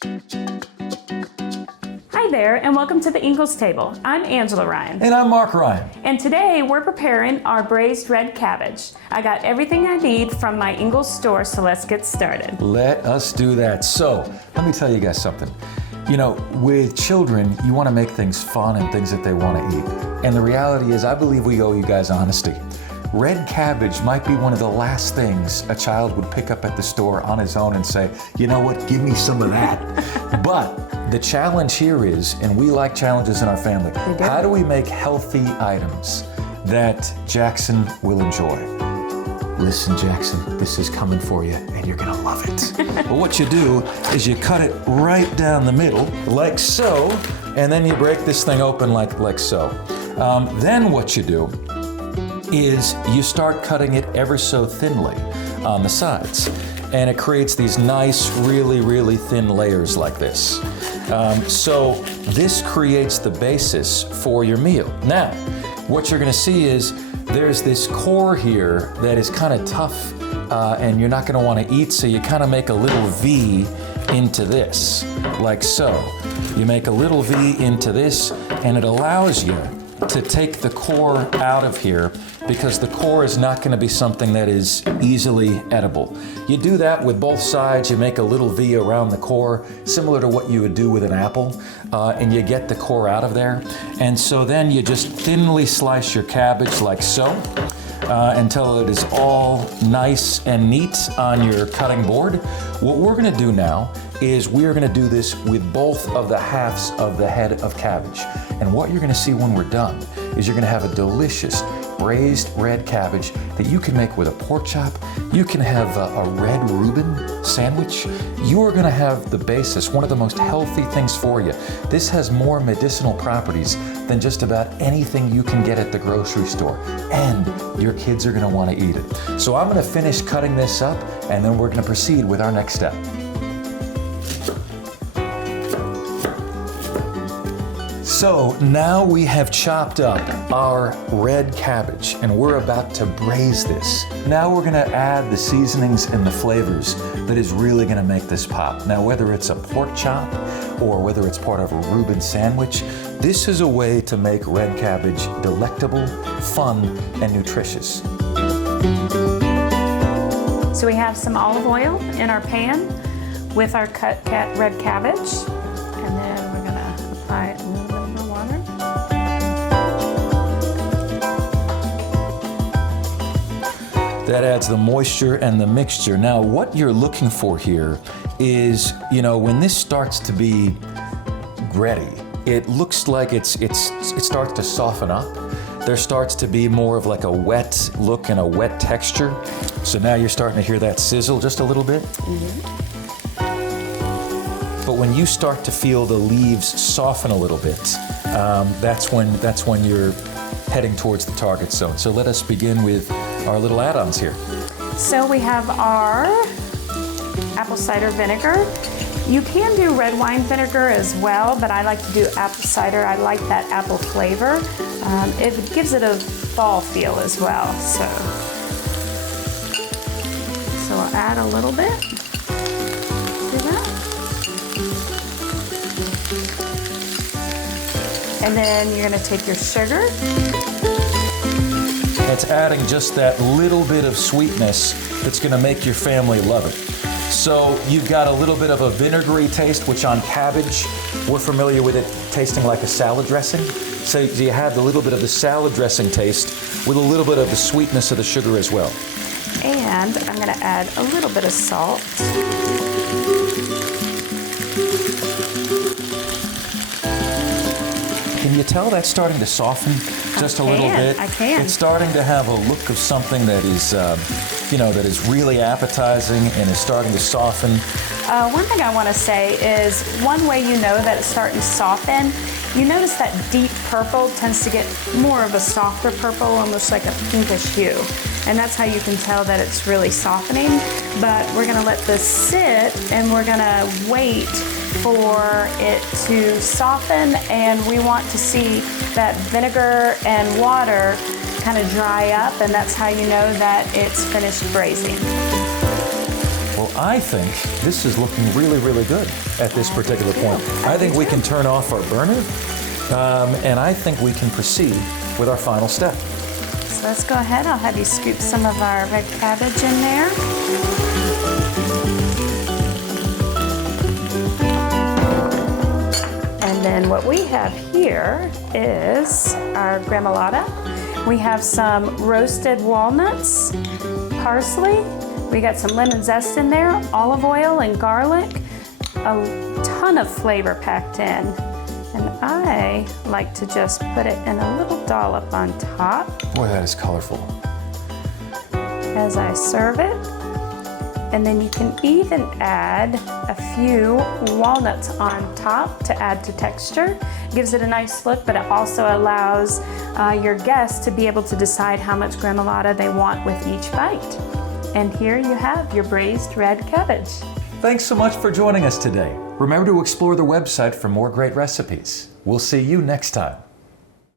Hi there, and welcome to the Ingles table. I'm Angela Ryan. And I'm Marc Ryan. And today we're preparing our braised red cabbage. I got everything I need from my Ingles store, so let's get started. Let us do that. So, let me tell you guys something. You know, with children, you want to make things fun and things that they want to eat. And the reality is, I believe we owe you guys honesty. Red cabbage might be one of the last things a child would pick up at the store on his own and say, you know what, give me some of that. But the challenge here is, and we like challenges in our family, how do we make healthy items that Jackson will enjoy? Listen, Jackson, this is coming for you, and you're gonna love it. But what you do is you cut it right down the middle, like so, and then you break this thing open like so. Then what you do is you start cutting it ever so thinly on the sides. And it creates these nice, really, really thin layers like this. So this creates the basis for your meal. Now, what you're gonna see is there's this core here that is kind of tough and you're not gonna wanna eat, so you kind of make a little V into this, like so. You make a little V into this, and it allows you to take the core out of here, because the core is not going to be something that is easily edible. You do that with both sides. You make a little V around the core, similar to what you would do with an apple, and you get the core out of there. And so then you just thinly slice your cabbage like so, until it is all nice and neat on your cutting board. What we're going to do now is we're going to do this with both of the halves of the head of cabbage. And what you're going to see when we're done is you're going to have a delicious braised red cabbage that you can make with a pork chop. You can have a red Reuben sandwich. You are going to have the basis, one of the most healthy things for you. This has more medicinal properties than just about anything you can get at the grocery store. And your kids are going to want to eat it. So I'm going to finish cutting this up, and then we're going to proceed with our next step. So now we have chopped up our red cabbage, and we're about to braise this. Now we're gonna add the seasonings and the flavors that is really gonna make this pop. Now, whether it's a pork chop or whether it's part of a Reuben sandwich, this is a way to make red cabbage delectable, fun, and nutritious. So we have some olive oil in our pan with our cut red cabbage, and then we're gonna apply a little bit more water. That adds the moisture and the mixture. Now, what you're looking for here is, you know, when this starts to be ready, it looks like it starts to soften up. There starts to be more of like a wet look and a wet texture. So now you're starting to hear that sizzle just a little bit. But when you start to feel the leaves soften a little bit, that's when you're heading towards the target zone. So let us begin with our little add-ons here. So we have our apple cider vinegar. You can do red wine vinegar as well, but I like to do apple cider. I like that apple flavor. It gives it a fall feel as well. So I'll add a little bit to that. And then you're gonna take your sugar. It's adding just that little bit of sweetness that's gonna make your family love it. So you've got a little bit of a vinegary taste, which on cabbage, we're familiar with it tasting like a salad dressing. So you have a little bit of the salad dressing taste with a little bit of the sweetness of the sugar as well. And I'm gonna add a little bit of salt. Can you tell that's starting to soften just a little bit? I can. It's starting to have a look of something that is, that is really appetizing and is starting to soften. One thing I want to say is one way you know that it's starting to soften, you notice that deep purple tends to get more of a softer purple, almost like a pinkish hue. And that's how you can tell that it's really softening. But we're going to let this sit, and we're going to wait for it to soften, and we want to see that vinegar and water kind of dry up, and that's how you know that it's finished braising. Well, I think this is looking really, really good at this particular point. I think we can turn off our burner, and I think we can proceed with our final step. So let's go ahead. I'll have you scoop some of our red cabbage in there. And then what we have here is our gremolata. We have some roasted walnuts, parsley. We got some lemon zest in there, olive oil and garlic, a ton of flavor packed in. And I like to just put it in a little dollop on top. Boy, that is colorful. As I serve it. And then you can even add a few walnuts on top to add to texture. Gives it a nice look, but it also allows your guests to be able to decide how much gremolata they want with each bite. And here you have your braised red cabbage. Thanks so much for joining us today. Remember to explore the website for more great recipes. We'll see you next time.